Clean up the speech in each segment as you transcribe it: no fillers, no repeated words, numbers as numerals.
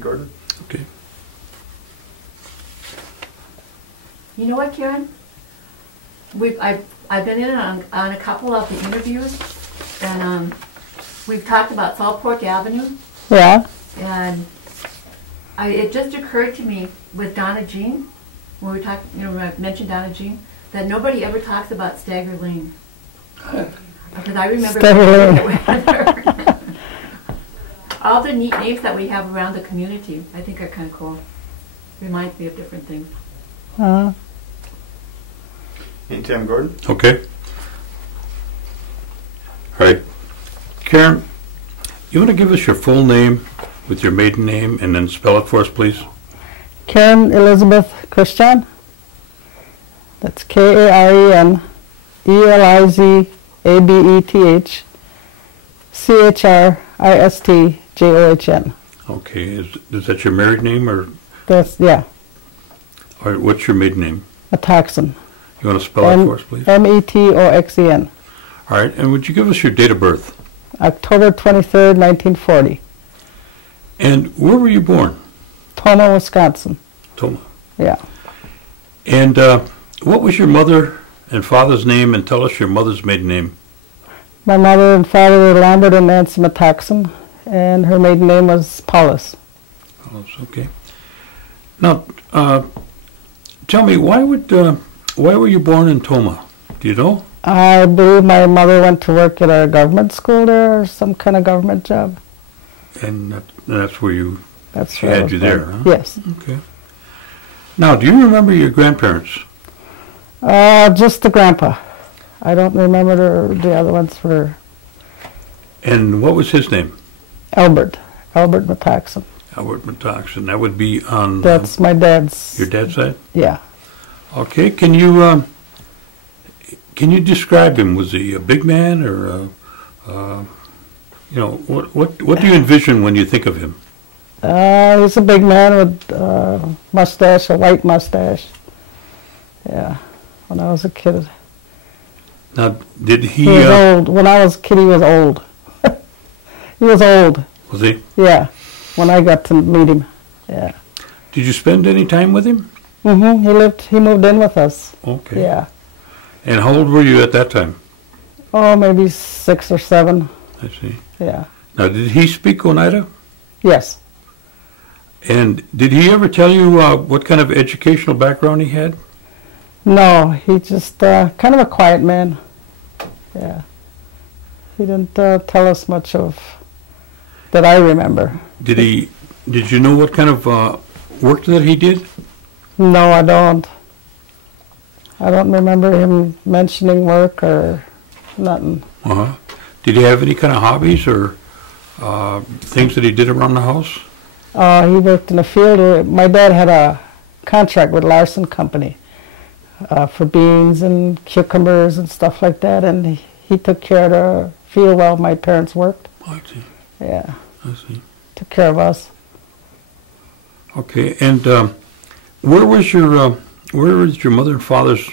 Gordon. Okay. You know what, Karen? I've been in on a couple of the interviews, and we've talked about South Fork Avenue, Yeah. and it just occurred to me with Donna Jean, when we talked, when I mentioned Donna Jean, that nobody ever talks about Stagger Lane. Because I remember all the neat names that we have around the community, I think are kind of cool. Reminds me of different things. Anytime, Gordon. Okay. All right. Karen, you want to give us your full name with your maiden name and then spell it for us, please? Karen Elizabeth Christjohn. That's Karen Elizabeth Christjohn. Okay. Is that your married name or? That's, yeah. All right. What's your maiden name? Metoxen. You want to spell it for us, please? Metoxen. All right. And would you give us your date of birth? October 23rd, 1940. And where were you born? Toma, Wisconsin. Toma. Yeah. And what was your mother and father's name? And tell us your mother's maiden name. My mother and father were Lambert and Nancy Metoxen, and her maiden name was Paulus. Paulus, okay. Now, tell me, why were you born in Toma? Do you know? I believe my mother went to work at a government school there, or some kind of government job. And that's where That's she where I had was you born. there, huh? Yes. Okay. Now, do you remember your grandparents? Just the grandpa. I don't remember the other ones for And what was his name? Albert Metoxen. Albert Metoxen. That would be on That's my dad's. your dad's side? Yeah. Okay. Can you describe him? Was he a big man or what do you envision when you think of him? He's a big man with mustache, a white mustache. Yeah. When I was a kid. Now, did he? He was old. When I was a kid, he was old. He was old. Was he? Yeah. When I got to meet him. Yeah. Did you spend any time with him? He moved in with us. Okay. Yeah. And how old were you at that time? Oh, maybe 6 or 7. I see. Yeah. Now, did he speak Oneida? Yes. And did he ever tell you what kind of educational background he had? No, he just kind of a quiet man. Yeah. He didn't tell us much of that I remember. Did you know what kind of work that he did? No, I don't. I don't remember him mentioning work or nothing. Uh-huh. Did he have any kind of hobbies or things that he did around the house? He worked in the field. My dad had a contract with Larson Company for beans and cucumbers and stuff like that, and he took care of the field while my parents worked. I see. Yeah. I see. Took care of us. Okay, and where was your mother and father's?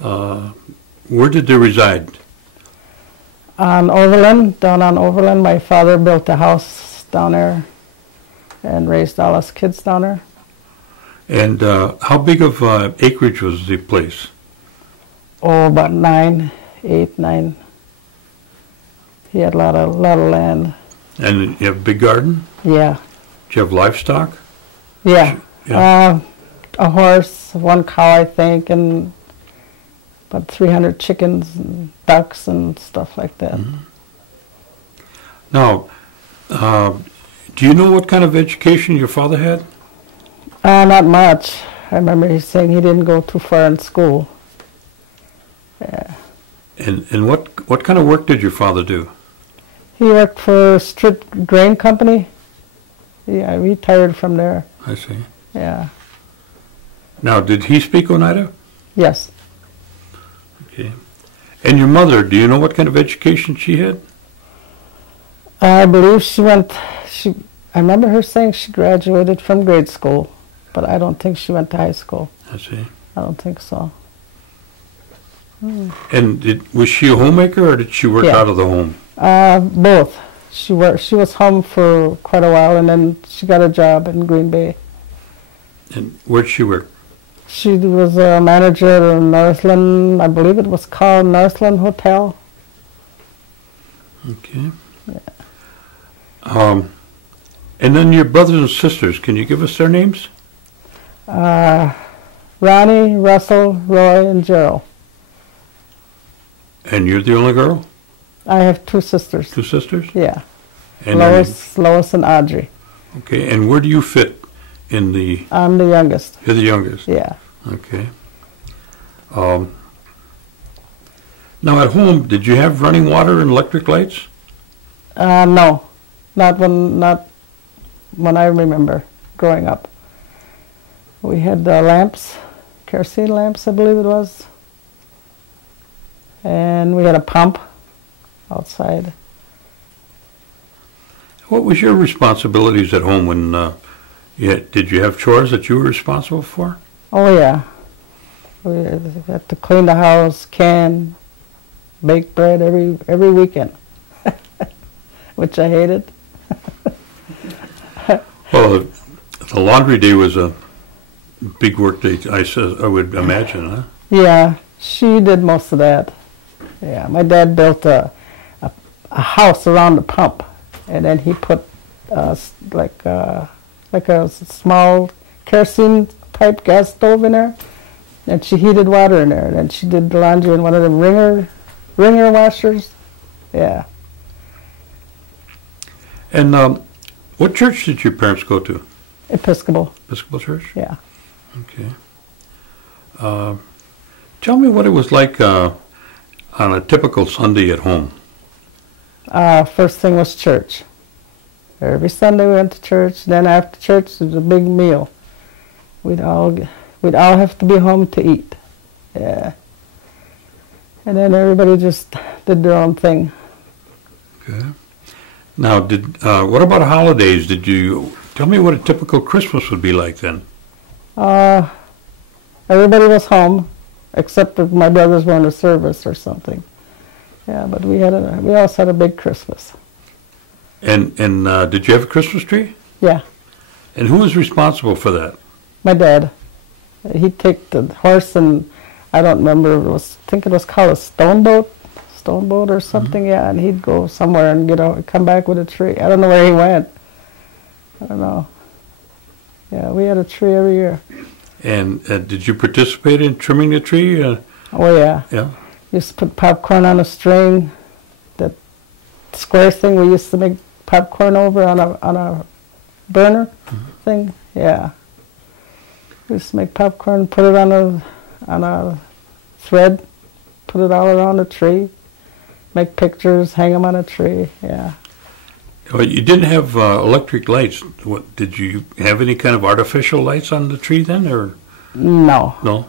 Where did they reside? On Overland, down on Overland, my father built a house down there and raised all us kids down there. And how big of acreage was the place? Oh, about 8, 9. He had a lot of land. And you have a big garden? Yeah. Do you have livestock? Yeah. Yeah. A horse, 1 cow, I think, and about 300 chickens and ducks and stuff like that. Mm-hmm. Now, do you know what kind of education your father had? Not much. I remember he saying he didn't go too far in school. Yeah. And what kind of work did your father do? He worked for Strict Grain Company. Yeah, retired from there. I see. Yeah. Now, did he speak Oneida? Yes. Okay. And your mother, do you know what kind of education she had? I believe I remember her saying she graduated from grade school, but I don't think she went to high school. I see. I don't think so. And was she a homemaker or did she work Yeah. out of the home? Both. She was home for quite a while, and then she got a job in Green Bay. And where'd she work? She was a manager in Northland. I believe it was called Northland Hotel. Okay. And then your brothers and sisters, can you give us their names? Ronnie, Russell, Roy, and Gerald. And you're the only girl? I have two sisters. Two sisters? Yeah. And Lois and Audrey. okay, and where do you fit in the... I'm the youngest. You're the youngest? Yeah. Okay. Now at home, did you have running water and electric lights? No, not when I remember growing up. We had lamps, kerosene lamps, I believe it was, and we had a pump outside. What was your responsibilities at home when did you have chores that you were responsible for? Oh yeah, we had to clean the house, can, bake bread every weekend, which I hated. Well, the laundry day was a big work day, I would imagine, huh? Yeah, she did most of that. Yeah, my dad built a house around the pump, and then he put like a small kerosene type gas stove in there, and she heated water in there, and then she did the laundry in one of them ringer washers. Yeah. And what church did your parents go to? Episcopal. Episcopal church? Yeah. Okay. Tell me what it was like on a typical Sunday at home. First thing was church. Every Sunday we went to church. Then after church, it was a big meal. We'd all have to be home to eat. Yeah. And then everybody just did their own thing. Okay. Now, what about holidays? Did you tell me what a typical Christmas would be like then? Everybody was home, except if my brothers were in a service or something. Yeah, but we also had a big Christmas. And did you have a Christmas tree? Yeah. And who was responsible for that? My dad. He'd take the horse, and I don't remember, I think it was called a stone boat or something, yeah, and he'd go somewhere and come back with a tree. I don't know where he went. I don't know. Yeah, we had a tree every year. And did you participate in trimming the tree? Oh, yeah. Yeah. Used to put popcorn on a string. That square thing we used to make popcorn over on a burner thing. Yeah. We used to make popcorn, put it on a thread, put it all around the tree, make pictures, hang them on a tree. Yeah. Well, you didn't have electric lights. What did you have? Any kind of artificial lights on the tree then, or no? No.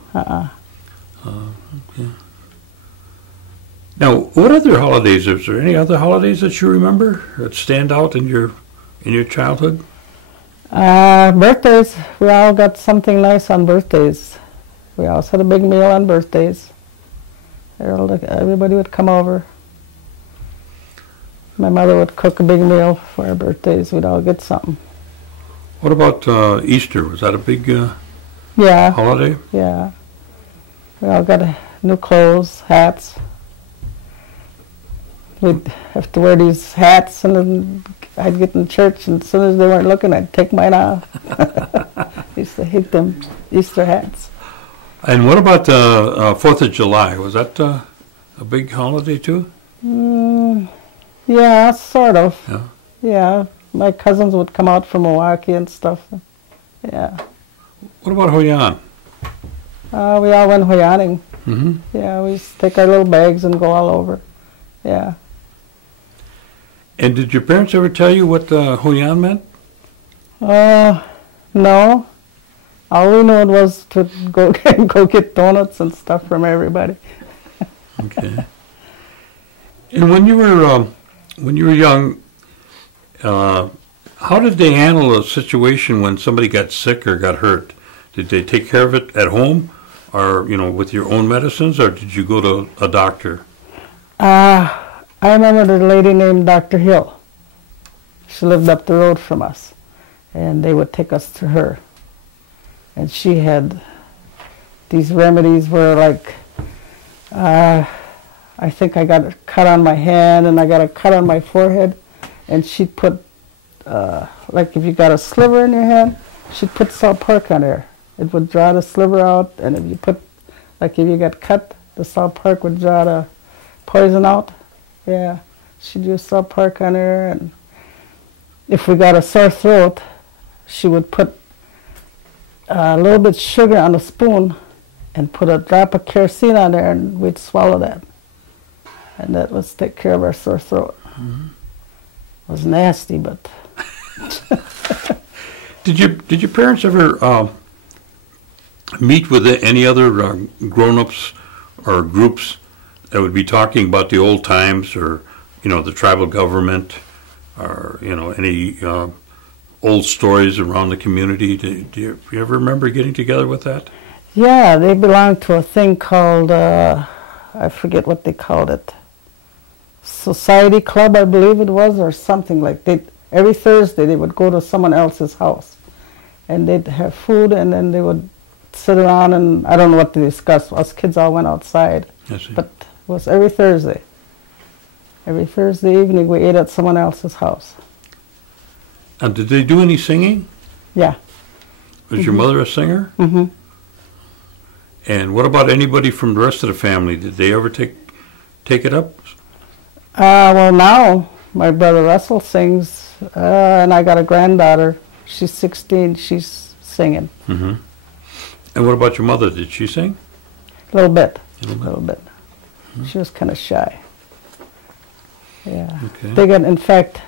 Okay. Now, what other holidays? Is there any other holidays that you remember that stand out in your childhood? Birthdays. We all got something nice on birthdays. We also had a big meal on birthdays. Everybody would come over. My mother would cook a big meal for our birthdays. We'd all get something. What about Easter? Was that a big Yeah. holiday? Yeah. We all got new clothes, hats. We'd have to wear these hats, and then I'd get in church, and as soon as they weren't looking, I'd take mine off. I used to hate them Easter hats. And what about 4th of July? Was that a big holiday too? Yeah, sort of. Yeah. Yeah, my cousins would come out from Milwaukee and stuff. Yeah. What about Hoyan? We all went Hoyaning. Mm-hmm. Yeah, we used to take our little bags and go all over. Yeah. And did your parents ever tell you what Hoyan meant? No. All we knew was to go get donuts and stuff from everybody. Okay. And when you were young, how did they handle a situation when somebody got sick or got hurt? Did they take care of it at home, or with your own medicines, or did you go to a doctor? I remember the lady named Dr. Hill. She lived up the road from us, and they would take us to her. And she had these remedies where, like, I think I got a cut on my hand and I got a cut on my forehead, and she'd put, like if you got a sliver in your hand, she'd put salt pork on there. It would draw the sliver out, and if you put, like if you got cut, the salt pork would draw the poison out. Yeah, she'd use salt pork on there, and if we got a sore throat, she would put a little bit sugar on a spoon and put a drop of kerosene on there, and we'd swallow that. And that would take care of our sore throat. Mm-hmm. It was nasty, but... Did your parents ever meet with any other grown-ups or groups that would be talking about the old times, or, you know, the tribal government, or, you know, any old stories around the community? Do you ever remember getting together with that? Yeah, they belonged to a thing called, I forget what they called it, Society Club, I believe it was, or something like that. Every Thursday they would go to someone else's house, and they'd have food, and then they would sit around, and I don't know what to discuss. Us kids all went outside, but it was every Thursday. Every Thursday evening we ate at someone else's house. And did they do any singing? Yeah. Was your mother a singer? Mm-hmm. And what about anybody from the rest of the family? Did they ever take it up? Well, now my brother Russell sings, and I got a granddaughter. She's 16. She's singing. Mm-hmm. And what about your mother? Did she sing? A little bit. A little bit. Mm-hmm. She was kind of shy. Yeah. Okay. They got, in fact,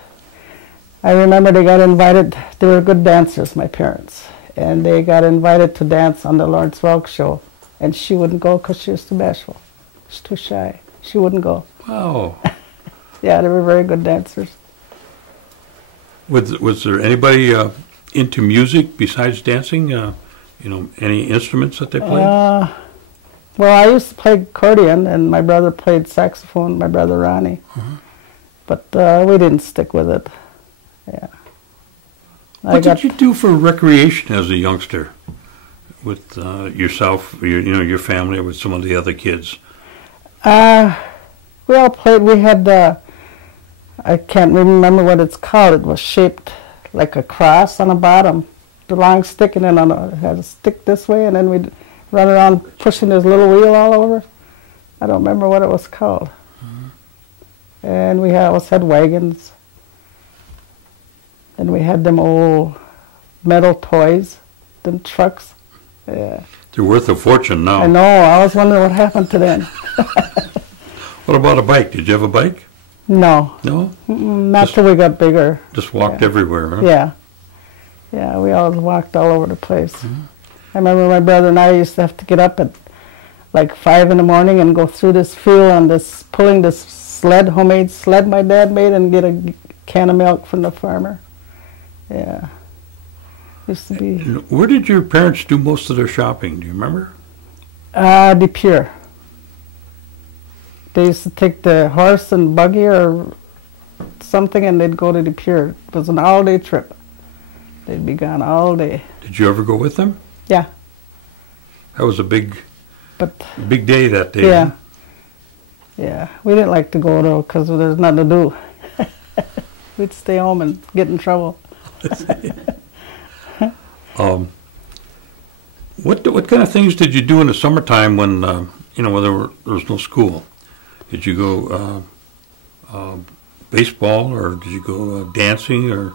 I remember they got invited. They were good dancers, my parents, and they got invited to dance on the Lawrence Welk show, and she wouldn't go because she was too bashful. She's too shy. She wouldn't go. Wow. Yeah, they were very good dancers. Was there anybody into music besides dancing? You know, any instruments that they played? Well, I used to play accordion, and my brother played saxophone, my brother Ronnie. Uh-huh. But we didn't stick with it. Yeah. What did you do for recreation as a youngster with yourself, your family, or with some of the other kids? We all played. We had, I can't remember what it's called. It was shaped like a cross on the bottom, the long stick, and then it had a stick this way, and then we'd run around pushing this little wheel all over. I don't remember what it was called. Mm-hmm. And we always had wagons. And we had them old metal toys, them trucks. Yeah. They're worth a fortune now. I know. I always wonder what happened to them. What about a bike? Did you have a bike? No. No? Not till we got bigger. Just walked everywhere, huh? Yeah. Yeah, we always walked all over the place. Mm-hmm. I remember my brother and I used to have to get up at like 5 in the morning and go through this field on this, pulling this sled, homemade sled my dad made, and get a can of milk from the farmer. Yeah. Used to be. Where did your parents do most of their shopping? Do you remember? De Pere. They used to take the horse and buggy or something, and they'd go to De Pere. It was an all-day trip. They'd be gone all day. Did you ever go with them? Yeah. That was a big day that day. Yeah. Yeah. We didn't like to go, though, because there's nothing to do. We'd stay home and get in trouble. What kind of things did you do in the summertime when when there was no school? Did you go baseball, or did you go dancing, or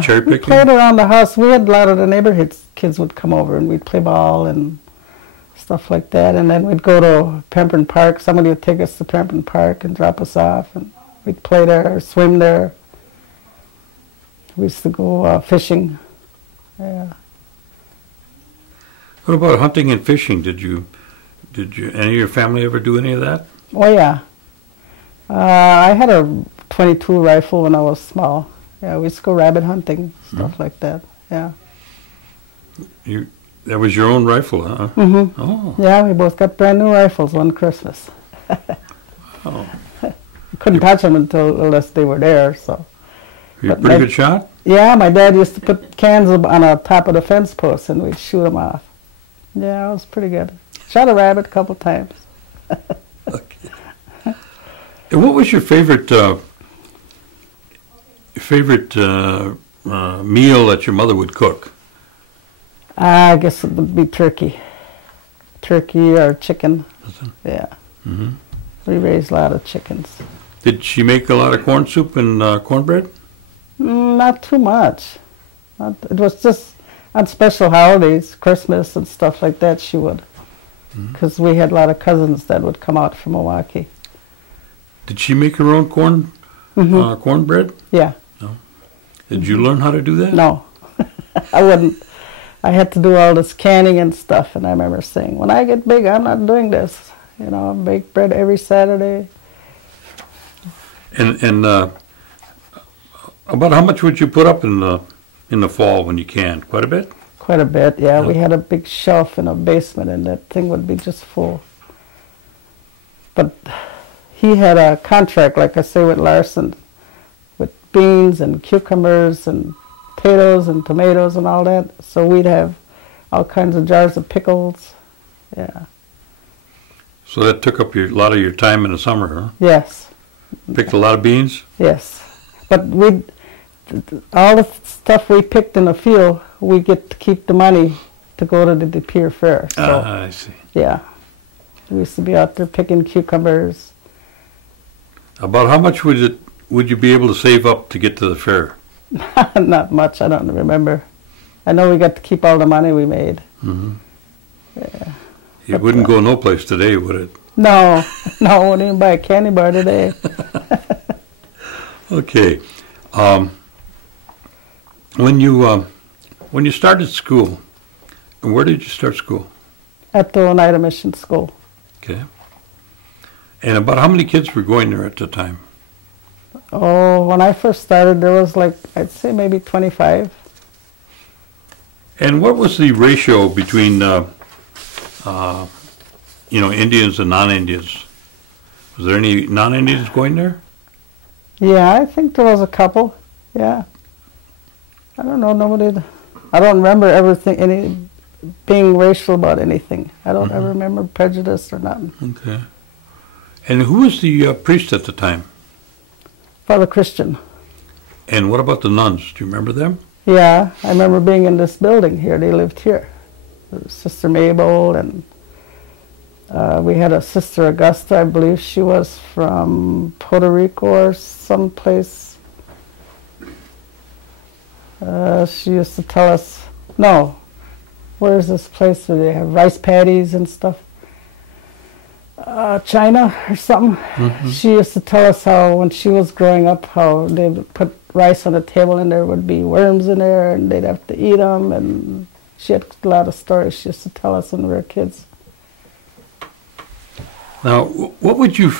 cherry picking? We played around the house. We had a lot of the neighborhood kids would come over, and we'd play ball and stuff like that. And then we'd go to Pembroke Park. Somebody would take us to Pembroke Park and drop us off, and we'd play there, swim there. We used to go fishing. Yeah. What about hunting and fishing? Did you any of your family ever do any of that? Oh yeah. I had a .22 rifle when I was small. Yeah, we used to go rabbit hunting, stuff like that. Yeah. That was your own rifle, huh? Mm-hmm. Oh. Yeah, we both got brand new rifles one Christmas. Oh. Couldn't touch them unless they were there. So. You're a pretty good shot? Yeah, my dad used to put cans on the top of the fence post and we'd shoot them off. Yeah, I was pretty good. Shot a rabbit a couple times. Okay. And what was your favorite meal that your mother would cook? I guess it would be turkey. Turkey or chicken. Yeah. Mm-hmm. We raised a lot of chickens. Did she make a lot of corn soup and cornbread? Not too much. It was just on special holidays, Christmas and stuff like that, she would. Because we had a lot of cousins that would come out from Milwaukee. Did she make her own cornbread? Yeah. No. Did you learn how to do that? No. I wouldn't. I had to do all this canning and stuff, and I remember saying, when I get big, I'm not doing this. You know, I bake bread every Saturday. And about how much would you put up in the fall when you canned? Quite a bit? Quite a bit, yeah. We had a big shelf in a basement, and that thing would be just full. But he had a contract, like I say, with Larson, with beans and cucumbers and potatoes and tomatoes and all that. So we'd have all kinds of jars of pickles. Yeah. So that took up a lot of your time in the summer, huh? Yes. Picked a lot of beans? Yes. But all the stuff we picked in the field, we get to keep the money to go to the De Pere Fair. So, I see. yeah. We used to be out there picking cucumbers. About how much would you be able to save up to get to the fair? Not much, I don't remember. I know we got to keep all the money we made. Mm-hmm. Yeah. It wouldn't go no place today, would it? No, I wouldn't even buy a candy bar today. Okay. When you started school, and where did you start school? At the Oneida Mission School. Okay. And about how many kids were going there at the time? Oh, when I first started, there was like, I'd say maybe 25. And what was the ratio between, Indians and non-Indians? Was there any non-Indians going there? Yeah, I think there was a couple. Yeah. I don't know, I don't remember being racial about anything. I don't ever remember prejudice or nothing. Okay. And who was the priest at the time? Father Christian. And what about the nuns? Do you remember them? Yeah, I remember being in this building here. They lived here. Sister Mabel, and we had a Sister Augusta. I believe she was from Puerto Rico or someplace. She used to tell us, where's this place where they have rice patties and stuff? China or something. Mm-hmm. She used to tell us how when she was growing up, how they would put rice on the table and there would be worms in there and they'd have to eat them, and she had a lot of stories she used to tell us when we were kids. Now, what would you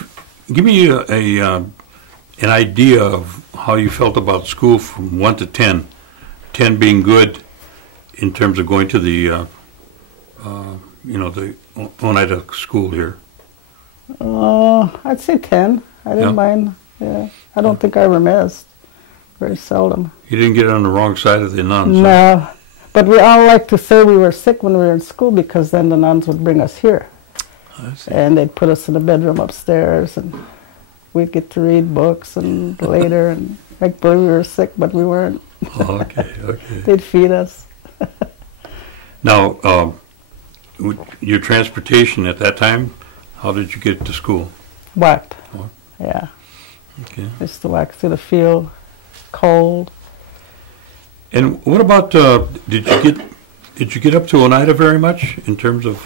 give me an idea of how you felt about school from 1 to 10? 10 being good in terms of going to the the Oneida school here. I'd say 10. I didn't mind. Yeah, I don't think I ever missed. Very seldom. You didn't get on the wrong side of the nuns. No, huh? But we all like to say we were sick when we were in school because then the nuns would bring us here. I see. And they'd put us in the bedroom upstairs, and we'd get to read books and later, and I believe we were sick, but we weren't. Oh, okay. They'd feed us. Now, your transportation at that time, how did you get to school? Walked. Oh. Yeah. Okay. I used to walk through the field, cold. And what about, did you get up to Oneida very much in terms of,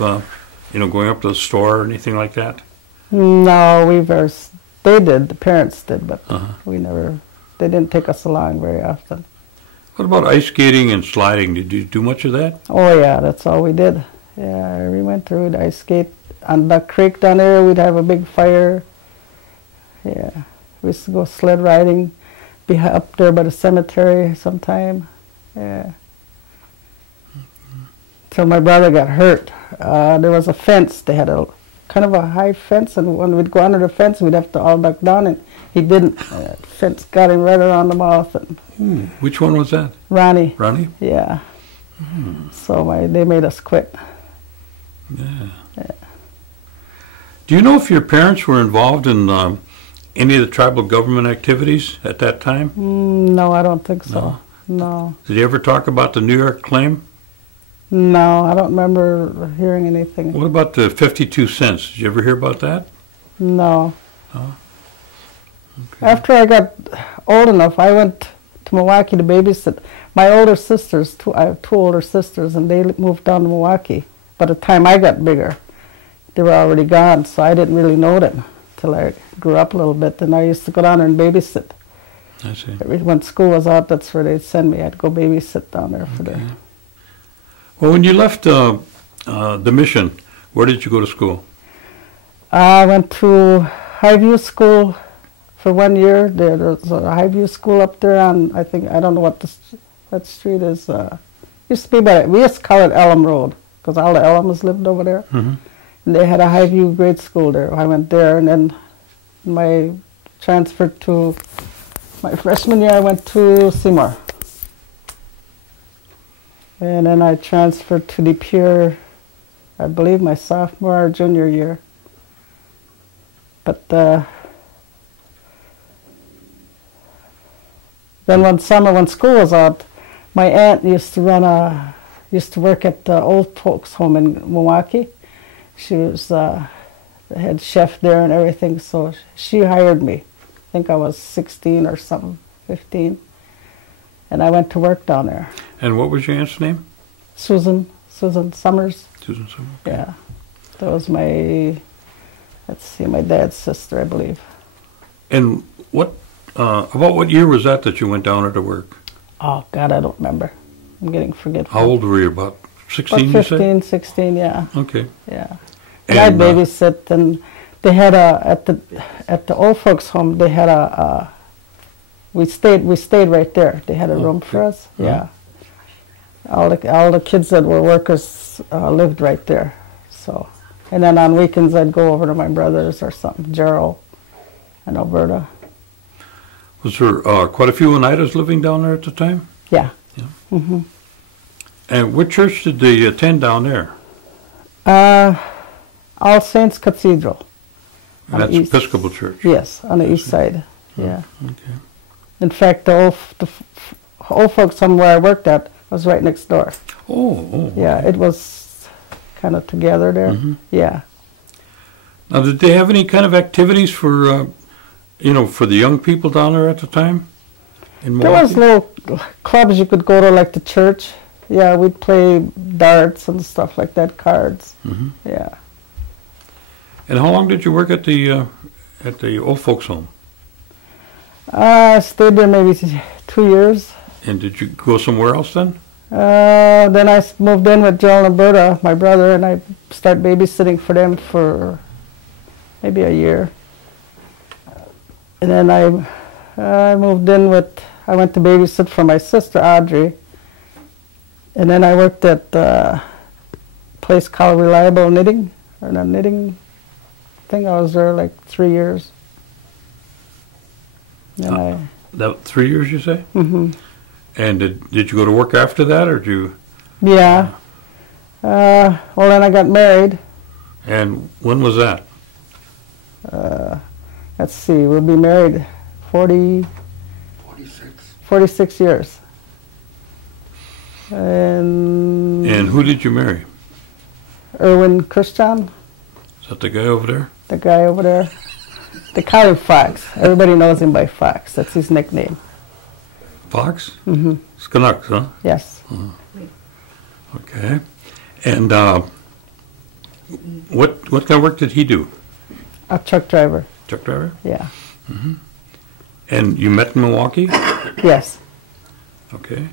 going up to the store or anything like that? No, they did, the parents did, but Uh-huh. they didn't take us along very often. What about ice skating and sliding? Did you do much of that? Oh yeah, that's all we did. Yeah, we went through, we'd ice skate on Duck Creek down there, we'd have a big fire. Yeah, we used to go sled riding, be up there by the cemetery sometime. Yeah. Till my brother got hurt. There was a fence, they had a kind of a high fence, and when we'd go under the fence, we'd have to all duck down, and he didn't. Fence got him right around the mouth. And Which one was that? Ronnie. Ronnie? Yeah. So they made us quit. Yeah. Do you know if your parents were involved in any of the tribal government activities at that time? No, I don't think so. No. Did you ever talk about the New York claim? No, I don't remember hearing anything. What about the 52 cents? Did you ever hear about that? No. Oh. Okay. After I got old enough, I went to Milwaukee to babysit. My older sisters, I have two older sisters, and they moved down to Milwaukee. By the time I got bigger, they were already gone, so I didn't really know them till I grew up a little bit. And I used to go down there and babysit. I see. When school was out, that's where they'd send me. I'd go babysit down there for them. Well, when you left the mission, where did you go to school? I went to Highview School for 1 year. There was a Highview School up there on, I don't know what that street is. Used to be by, we used to call it Elm Road, because all the Elms lived over there. Mm-hmm. And they had a Highview grade school there. I went there, and then my freshman year, I went to Seymour. And then I transferred to De Pere, I believe my sophomore or junior year. But then one summer when school was out, my aunt used to work at the old folks home in Milwaukee. She was the head chef there and everything, so she hired me. I think I was 16 or something, 15. And I went to work down there. And what was your aunt's name? Susan Summers. Susan Summers. Yeah. That was my dad's sister, I believe. And about what year was that you went down there to work? Oh, God, I don't remember. I'm getting forgetful. How old were you? About 16, About you said? 15, 16, yeah. Okay. Yeah. And I'd babysit, and they had at the old folks' home, they had we stayed right there. They had a room for us. Yeah. All the kids that were workers lived right there. So, and then on weekends I'd go over to my brother's or something, Gerald and Alberta. Was there quite a few Oneidas living down there at the time? Yeah. Yeah. Mm-hmm. And what church did they attend down there? All Saints Cathedral. And that's Episcopal Church? Yes, on the east side. Yeah. Okay. In fact, the old folks home where I worked at was right next door. Oh. Yeah, it was kind of together there. Mm-hmm. Yeah. Now, did they have any kind of activities for, for the young people down there at the time? In There Milwaukee? was little clubs you could go to, like the church. Yeah, we'd play darts and stuff like that, cards. Mm-hmm. Yeah. And how long did you work at the old folks' home? I stayed there maybe 2 years. And did you go somewhere else then? Then I moved in with Joel and Alberta, my brother, and I started babysitting for them for maybe a year. And then I moved in I went to babysit for my sister, Audrey. And then I worked at a place called Reliable Knitting, or the knitting thing. I was there like 3 years. And That 3 years, you say? Mm-hmm. And did you go to work after that, or did you? Yeah. Well, then I got married. And when was that? Let's see, we'll be married 46 years. And who did you marry? Karen Christjohn, Is that the guy over there? the guy over there. They call him Fox. Everybody knows him by Fox. That's his nickname. Fox? Mm-hmm. Canucks, huh? Yes. Okay. And what kind of work did he do? A truck driver. Truck driver? Yeah. Mm-hmm. And you met in Milwaukee? Yes. Okay.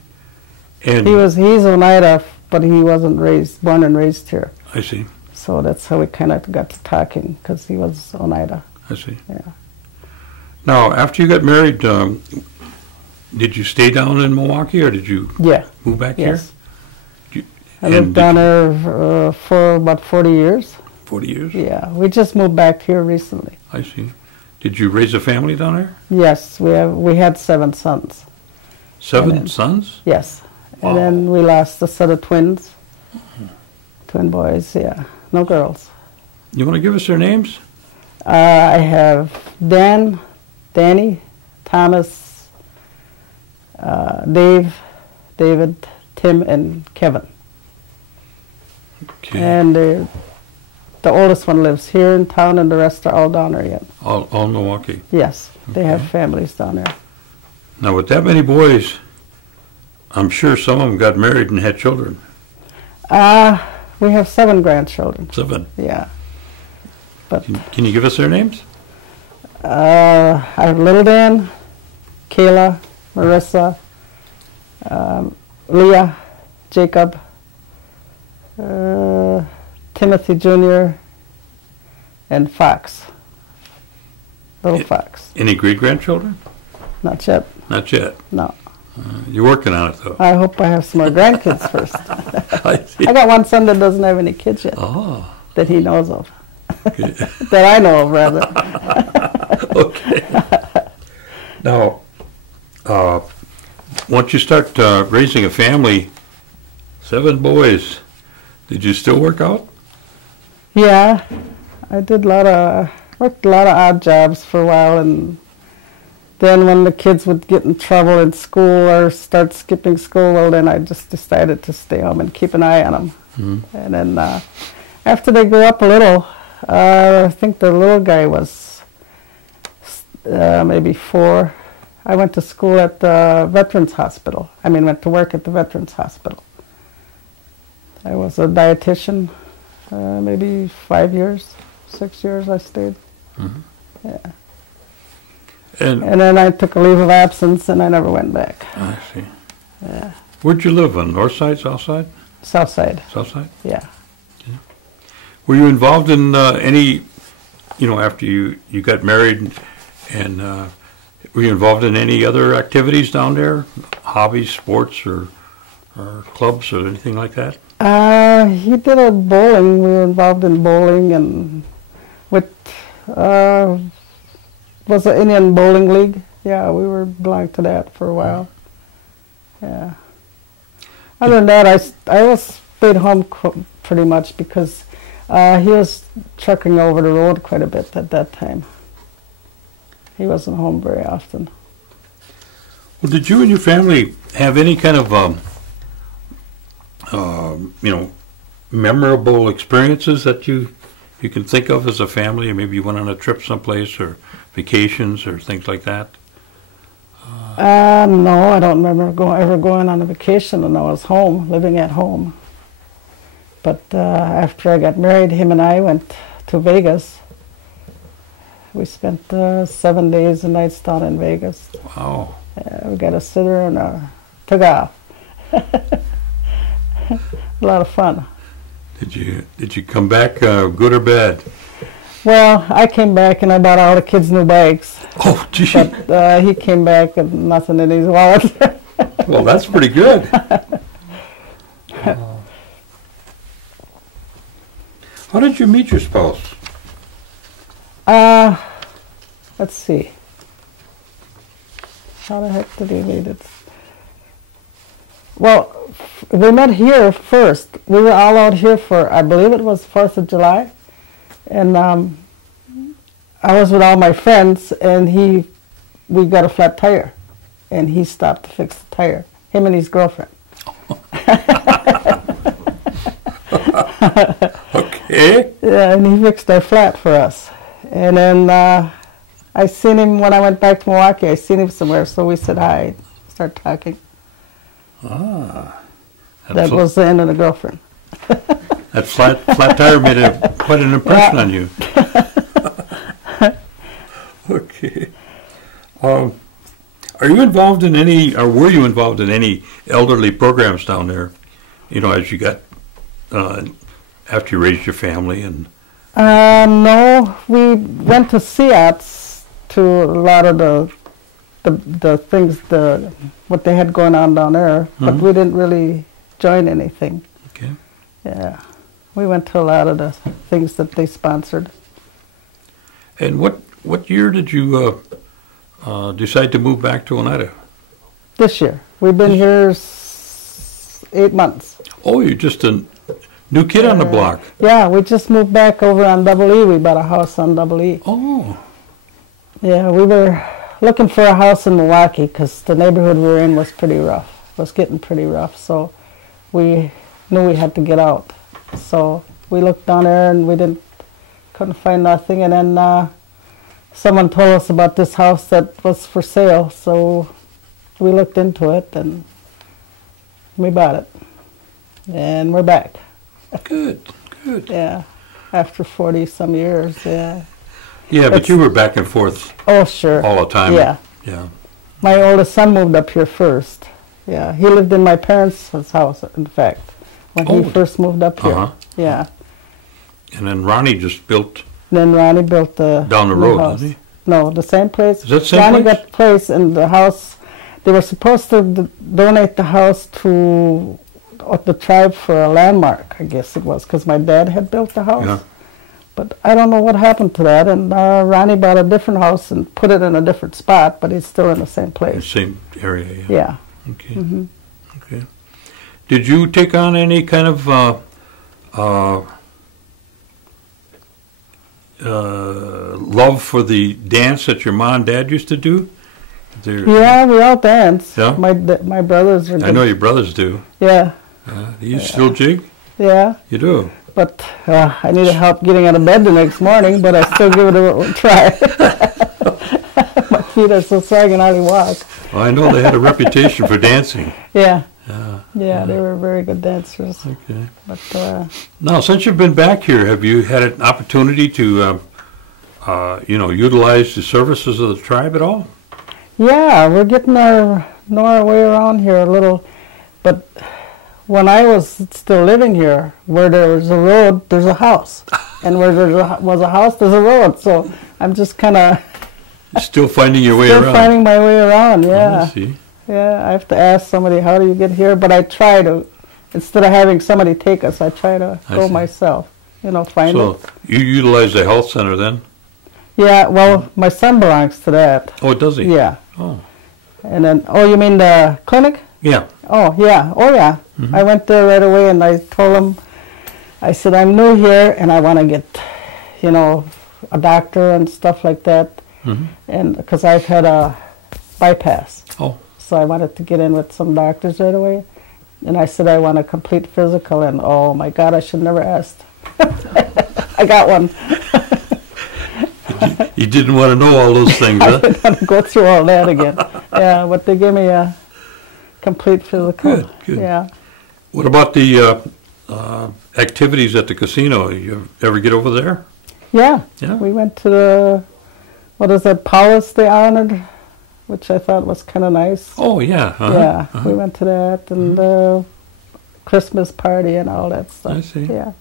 And He's Oneida, but he wasn't born and raised here. I see. So that's how we kind of got to talking, because he was Oneida. I see. Yeah. Now, after you got married, did you stay down in Milwaukee, or did you move back Yes. here? I lived down there for about 40 years. 40 years? Yeah, we just moved back here recently. I see. Did you raise a family down there? Yes, we had 7 sons. Seven sons? Yes. Wow. And then we lost a set of twins. Twin boys, yeah. No girls. You want to give us their names? I have Danny, Thomas, David, Tim, and Kevin. Okay. And the oldest one lives here in town, and the rest are all down there yet. All Milwaukee. Yes, they have Okay. families down there. Now, with that many boys, I'm sure some of them got married and had children. We have 7 grandchildren. 7. Yeah. But Can you give us their names? I have Little Dan, Kayla, Marissa, Leah, Jacob, Timothy Jr., and Fox. Little Fox. Any great-grandchildren? Not yet. Not yet. No. You're working on it, though. I hope I have some more grandkids first. I see. I got one son that doesn't have any kids yet, Oh, that he knows of. okay. That I know of, rather. Okay. Now, once you start raising a family, 7 boys, did you still work out? Yeah, I did worked a lot of odd jobs for a while, and then when the kids would get in trouble in school or start skipping school, well, then I just decided to stay home and keep an eye on them. Mm-hmm. And then after they grew up a little, I think the little guy was maybe 4. I went to school at the Veterans Hospital. Went to work at the Veterans Hospital. I was a dietitian, maybe 5 years, 6 years I stayed. Mm-hmm. Yeah. And then I took a leave of absence and I never went back. I see. Yeah. Where'd you live, on north side, south side? South side, South side? yeah. Were you involved in any, after you got married, and were you involved in any other activities down there? Hobbies, sports, or clubs, or anything like that? He did a bowling. We were involved in bowling and with, was the Indian Bowling League. Yeah, we were belonged to that for a while. Yeah. Other than that, I stayed home pretty much because he was trucking over the road quite a bit at that time. He wasn't home very often. Well, did you and your family have any kind of, memorable experiences that you can think of as a family? Or maybe you went on a trip someplace, or vacations, or things like that? No, I don't remember ever going on a vacation when I was home, living at home. But after I got married, him and I went to Vegas. We spent 7 days and nights down in Vegas. Wow. We got a sitter and took off. A lot of fun. Did you come back good or bad? Well, I came back and I bought all the kids new bikes. Oh, gee. But he came back with nothing in his wallet. Well, that's pretty good. How did you meet your spouse? Let's see. How the heck did we meet it? Well, we met here first. We were all out here for, I believe it was 4th of July. And I was with all my friends, and we got a flat tire. And he stopped to fix the tire, him and his girlfriend. Okay. Yeah, and he fixed our flat for us. And then I seen him when I went back to Milwaukee. I seen him somewhere, so we said hi, start talking. Ah. That was the end of the girlfriend. That flat tire made quite an impression on you. Okay. Are you involved in any, or were you involved in any elderly programs down there? As you got after you raised your family and. No, we went to SEATs to a lot of the things, what they had going on down there, but we didn't really join anything. Okay. Yeah, we went to a lot of the things that they sponsored. And what year did you decide to move back to Oneida? This year. We've been here 8 months. Oh, you're just a new kid on the block. Yeah, we just moved back over on Double E. We bought a house on Double E. Oh. Yeah, we were looking for a house in Milwaukee because the neighborhood we were in was pretty rough. It was getting pretty rough, so we knew we had to get out. So we looked down there and we couldn't find nothing, and then someone told us about this house that was for sale, so we looked into it and we bought it. And we're back. Good, good. Yeah, after 40-some years, yeah. Yeah, but you were back and forth Oh, sure. all the time. Yeah. Yeah. My oldest son moved up here first. Yeah, he lived in my parents' house, in fact, when he first moved up here. Uh-huh. Yeah. And then Ronnie just built Then Ronnie built the down the new road, house. didn't he? No, the same place. Is that the same Ronnie place? got the place and the house. They were supposed to donate the house to the tribe for a landmark, I guess it was, because my dad had built the house. Yeah. But I don't know what happened to that, and Ronnie bought a different house and put it in a different spot, but it's still in the same The place. same area, yeah. Yeah. Okay. Mm-hmm. Okay. Did you take on any kind of love for the dance that your mom and dad used to do? Yeah, we all dance. Yeah? My brothers are good. I know your brothers do. Yeah, Do you still jig? yeah. You do. But I needed help getting out of bed the next morning, but I still give it a try. My feet are so sore I can hardly walk. Well, I know they had a reputation for dancing. Yeah, Yeah. yeah, they were very good dancers. Okay. But Now, since you've been back here, have you had an opportunity to, utilize the services of the tribe at all? yeah, we're getting know our way around here a little. But when I was still living here, where there's a road, there's a house. And where there was a house, there's a road. So I'm just kind of Still finding your way still around. finding my way around, I yeah. see. Yeah, I have to ask somebody, how do you get here? But I try to, instead of having somebody take us, I try to I go see. myself, find So it. you utilize the health center then? Yeah, well, my son belongs to that. Oh, does he? Yeah. Oh, And then, oh, you mean the clinic? yeah. Oh, yeah. Oh, yeah. Mhm. I went there right away and I told him, I said, I'm new here and I want to get, a doctor and stuff like that. Hmm. And because I've had a bypass. Oh, So I wanted to get in with some doctors right away. And I said, I want a complete physical. And oh my God, I should never asked. I got one. you didn't want to know all those things, I huh? didn't want to go through all that again. Yeah, but they gave me a complete physical. Good, good. Yeah. What about the activities at the casino? You ever get over there? Yeah. Yeah. We went to the, what is that, Paulus they honored, which I thought was kind of nice. Oh, yeah. Uh-huh. Yeah, Uh-huh. we went to that and the Christmas party and all that stuff. I see. Yeah.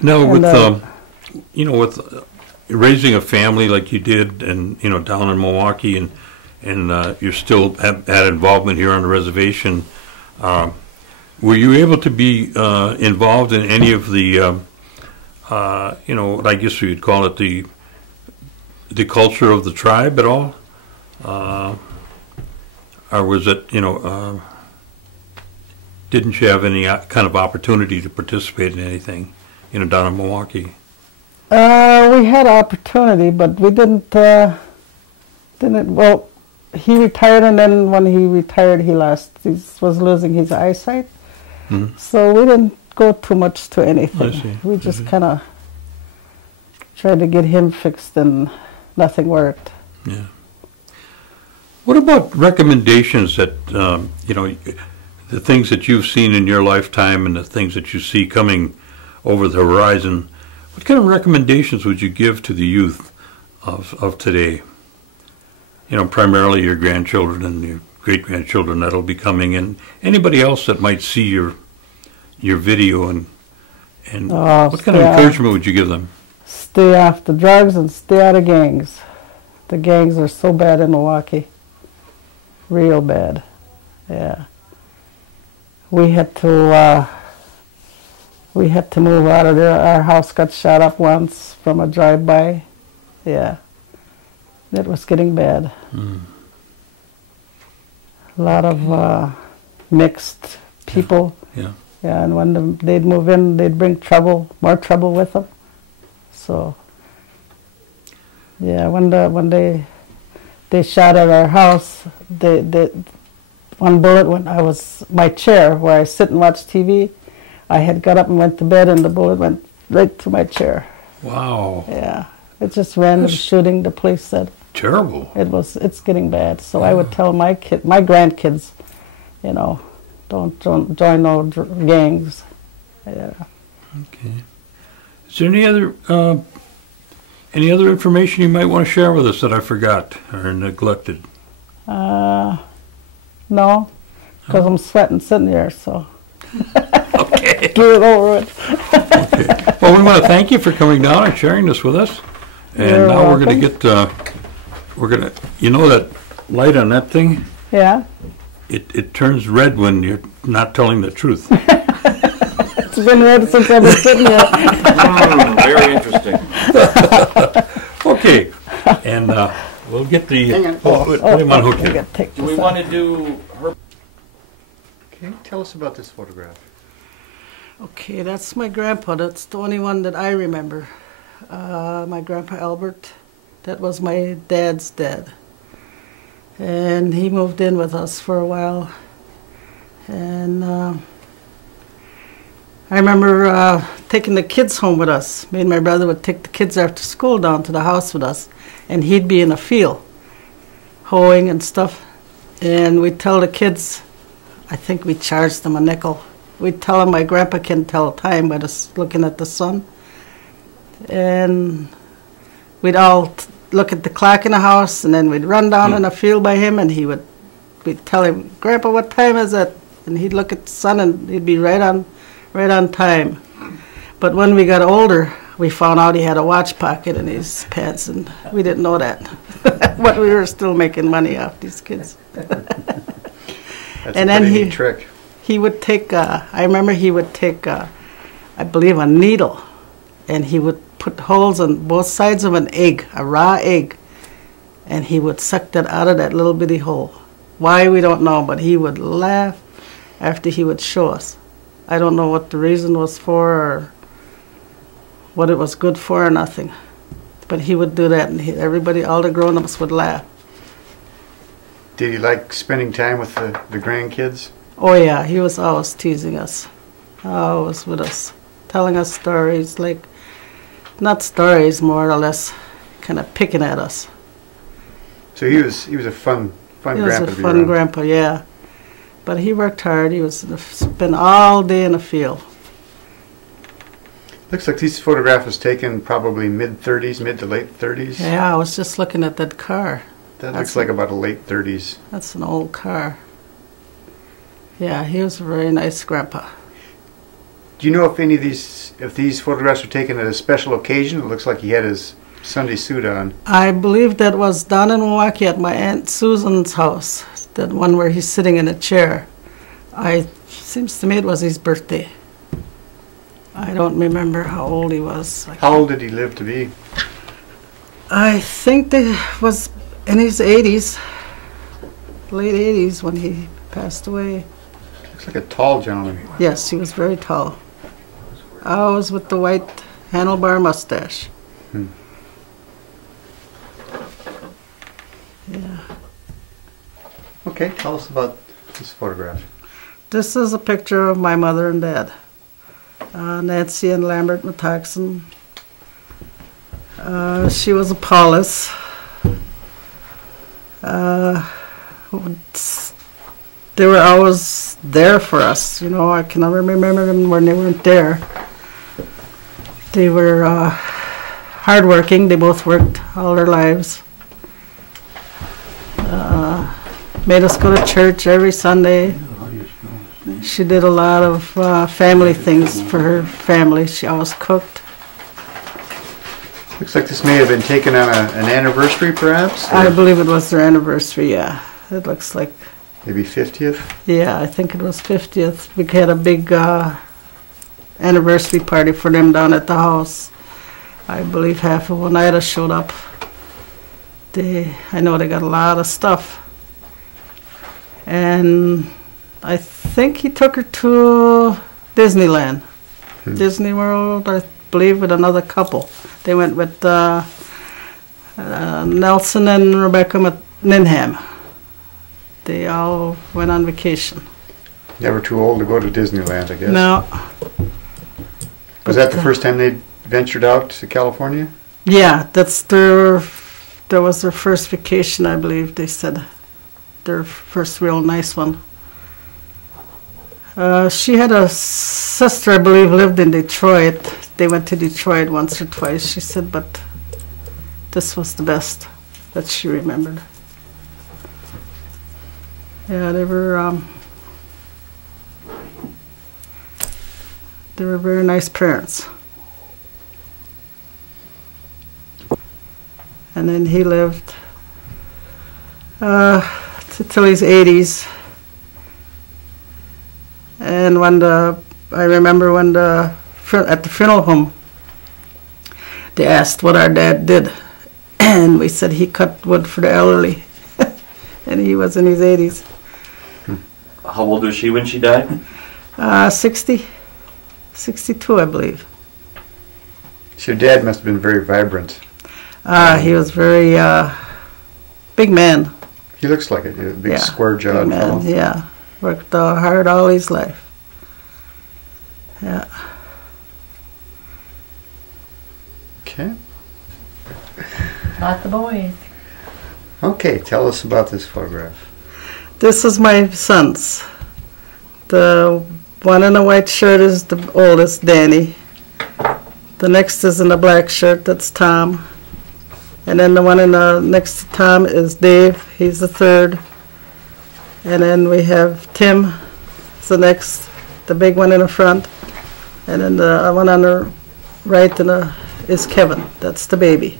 Now, And, with raising a family like you did, and down in Milwaukee, and you still have had involvement here on the reservation, were you able to be involved in any of the, I guess you'd call it the culture of the tribe at all, or was it, didn't you have any kind of opportunity to participate in anything, down in Milwaukee? We had opportunity, but we didn't. Well, he retired, and then when he retired, he was losing his eyesight. Mhm. So we didn't go too much to anything. I see. We just kind of tried to get him fixed, and nothing worked. Yeah. What about recommendations that, the things that you've seen in your lifetime and the things that you see coming over the horizon? What kind of recommendations would you give to the youth of today? Primarily your grandchildren and your great-grandchildren that'll be coming, and anybody else that might see your video, and what kind of encouragement would you give them? Stay off the drugs and stay out of gangs. The gangs are so bad in Milwaukee. Real bad. Yeah. We had to We had to move out of there. Our house got shot up once from a drive-by. Yeah. It was getting bad. A lot of mixed people. Yeah. Yeah, and when they'd move in, they'd bring trouble, more trouble with them. So, yeah, when they shot at our house, one bullet went. My chair where I sit and watch TV. I had got up and went to bed, and the bullet went right through my chair. Wow. Yeah, it's just random shooting. The police said Terrible. it's getting bad. So I would tell my grandkids, you know, don't join no gangs. Yeah. Okay. Is there any other information you might want to share with us that I forgot or neglected? No, because I'm sweating sitting here, so. Okay. Get it over with. Okay. Well, we want to thank you for coming down and sharing this with us. And You're now welcome. we're going to, you know that light on that thing? Yeah, It turns red when you're not telling the truth. it's been red since I've been sitting here. Very interesting. Okay. And we'll get the... Hang on. Put him on hook I here. gotta take Do we this want off. to do her? Okay, tell us about this photograph. Okay, that's my grandpa. That's the only one that I remember. My grandpa Albert. That was my dad's dad. And he moved in with us for a while. And I remember taking the kids home with us. Me and my brother would take the kids after school down to the house with us. And he'd be in a field, hoeing and stuff. And we'd tell the kids, I think we charged them a nickel. We'd tell them my grandpa can tell time by just looking at the sun. And we'd all look at the clock in the house, and then we'd run down in a field by him, and we'd tell him, Grandpa, what time is it? And he'd look at the sun, and he'd be right on time. But when we got older, we found out he had a watch pocket in his pants, and we didn't know that. But we were still making money off these kids. That's And a then pretty he- neat trick. He would take, I remember he would take, I believe, a needle, and he would put holes on both sides of an egg, a raw egg, and he would suck that out of that little bitty hole. Why, we don't know, but he would laugh after he would show us. I don't know what the reason was for or what it was good for or nothing. But he would do that, and everybody, all the grown-ups would laugh. Did you like spending time with the grandkids? Oh yeah, he was always teasing us, always with us, telling us stories, like, not stories, more or less, kind of picking at us. So he was a fun He was grandpa a to be fun around. grandpa, yeah. But he worked hard. He was spent all day in the field. Looks like this photograph was taken probably mid to late 30s. Yeah, I was just looking at that car. That That's- looks like about a late 30s. That's an old car. Yeah, he was a very nice grandpa. Do you know if these photographs were taken at a special occasion? It looks like he had his Sunday suit on. I believe that was down in Milwaukee at my Aunt Susan's house, that one where he's sitting in a chair. Seems to me it was his birthday. I don't remember how old he was. How old did he live to be? I think that was in his 80s, late 80s when he passed away. Looks like a tall gentleman. Yes, he was very tall. Always with the white handlebar mustache. Hmm. Yeah. Okay, tell us about this photograph. This is a picture of my mother and dad. Nancy and Lambert Metaxen. She was a Paulus. They were always there for us, you know. I can never remember them when they weren't there. They were hardworking. They both worked all their lives. Made us go to church every Sunday. She did a lot of family things for her family. She always cooked. Looks like this may have been taken on an anniversary, perhaps? I or believe it was their anniversary, yeah. It looks like, maybe 50th? yeah, I think it was 50th. We had a big anniversary party for them down at the house. I believe half of Oneida showed up. I know they got a lot of stuff. And I think he took her to Disneyland. Disney World, I believe, with another couple. They went with Nelson and Rebecca Ninham. They all went on vacation. Never too old to go to Disneyland, I guess. No. Was that the first time they ventured out to California? Yeah, that was their first vacation, I believe, they said. Their first real nice one. She had a sister, I believe, lived in Detroit. They went to Detroit once or twice, she said, but this was the best that she remembered. Yeah, they were very nice parents. And then he lived till his 80s. And I remember when at the funeral home, they asked what our dad did. And we said he cut wood for the elderly. And he was in his 80s. How old was she when she died? 62, I believe. So your dad must have been very vibrant. He was very big man. He looks like it, a big square-jawed big fellow. man, yeah. Worked hard all his life. Yeah. Okay. Lots of boys. Okay, tell us about this photograph. This is my son's. The one in the white shirt is the oldest, Danny. The next is in the black shirt, that's Tom. And then the one in the next to Tom is Dave, he's the third. And then we have Tim, is the next, the big one in the front. And then the one on the right is Kevin, that's the baby.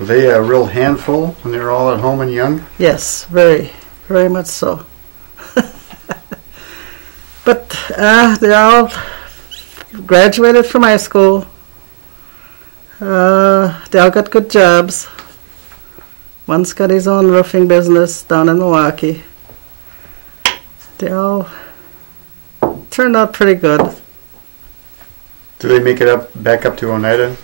Were they a real handful when they were all at home and young? Yes, very, very much so. But they all graduated from high school. They all got good jobs. One's got his own roofing business down in Milwaukee. They all turned out pretty good. Do they make it back up to Oneida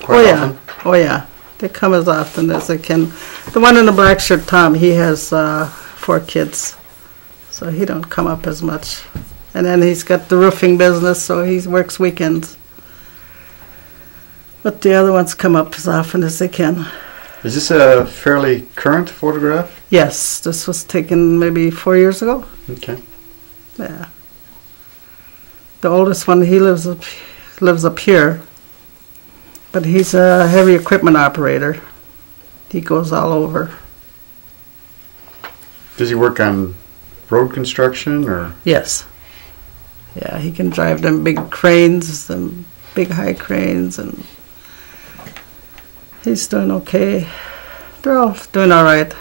quite often? Oh yeah. They come as often as they can. The one in the black shirt, Tom, he has 4 kids, so he don't come up as much. And then he's got the roofing business, so he works weekends. But the other ones come up as often as they can. Is this a fairly current photograph? Yes, this was taken maybe 4 years ago. Okay. Yeah. The oldest one, he lives up here, but he's a heavy equipment operator. He goes all over. Does he work on road construction or? Yes. Yeah, he can drive them big cranes, them big high cranes, and he's doing okay. They're all doing all right.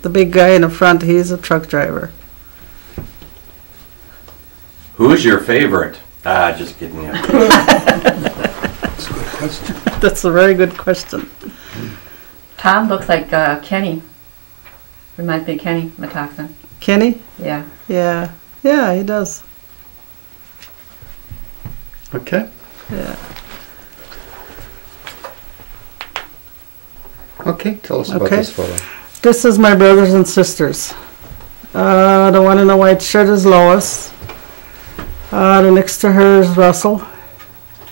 The big guy in the front, he's a truck driver. Who's your favorite? Just kidding. Yeah. That's a good question. That's a very good question. Tom looks like Kenny. Reminds me of Kenny Metoxen. Kenny? Yeah. Yeah. Yeah, he does. Okay. Yeah. Okay, tell us about Okay. this photo. This is my brothers and sisters. The one in the white shirt is Lois. The next to her is Russell.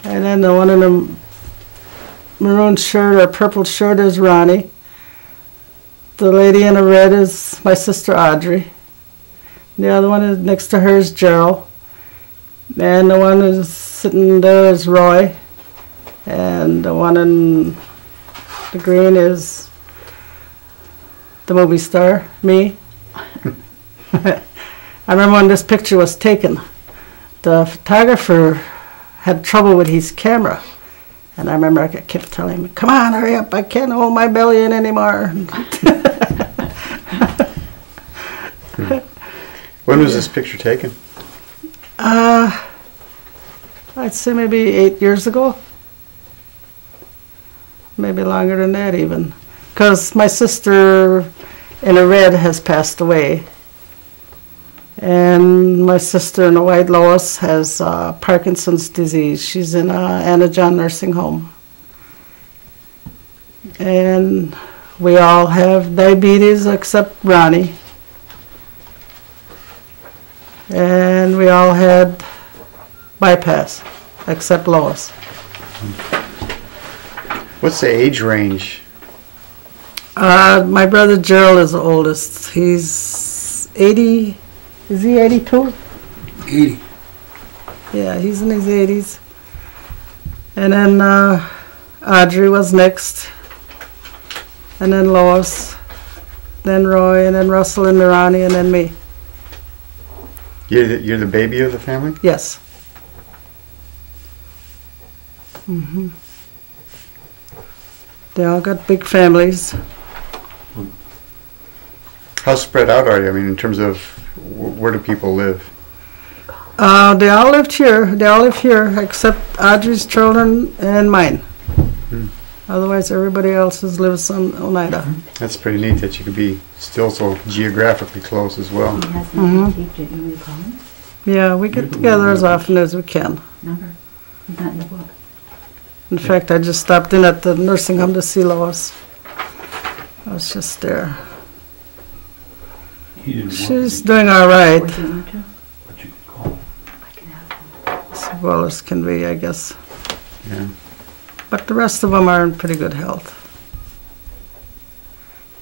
And then the one in the maroon shirt or purple shirt is Ronnie. The lady in the red is my sister Audrey. The other one is next to her is Gerald. And the one is sitting there is Roy. And the one in the green is the movie star, me. I remember when this picture was taken, the photographer had trouble with his camera. And I remember I kept telling him, come on, hurry up, I can't hold my belly in anymore. When was this picture taken? I'd say maybe 8 years ago. Maybe longer than that even. Because my sister in a red has passed away. And my sister in a white, Lois, has Parkinson's disease. She's in Anna John nursing home. And we all have diabetes except Ronnie. And we all had bypass except Lois. What's the age range? My brother Gerald is the oldest. He's 80. Is he 82? 80. Yeah, he's in his 80s. And then Audrey was next. And then Lois. Then Roy, and then Russell and Mirani, and then me. You're the baby of the family? Yes. Mm-hmm. They all got big families. How spread out are you? I mean, in terms of where do people live? They all lived here. They all live here except Audrey's children and mine. Hmm. Otherwise, everybody else lives in Oneida. That's pretty neat that you could be still so geographically close as well. He has not taped it. You recall him? Yeah, we get together as often as we can. Number. He's not in the book. In fact, I just stopped in at the nursing home to see Lois. I was just there. He didn't want She's to, doing all right, What do you want to? but you could call him. I can ask him. as well as can be, I guess. Yeah. But the rest of them are in pretty good health.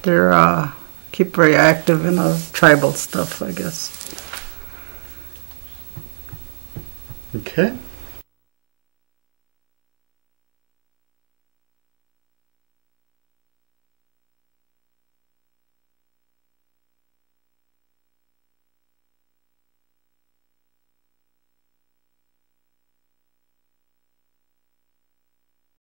They're keep very active in tribal stuff, I guess. Okay.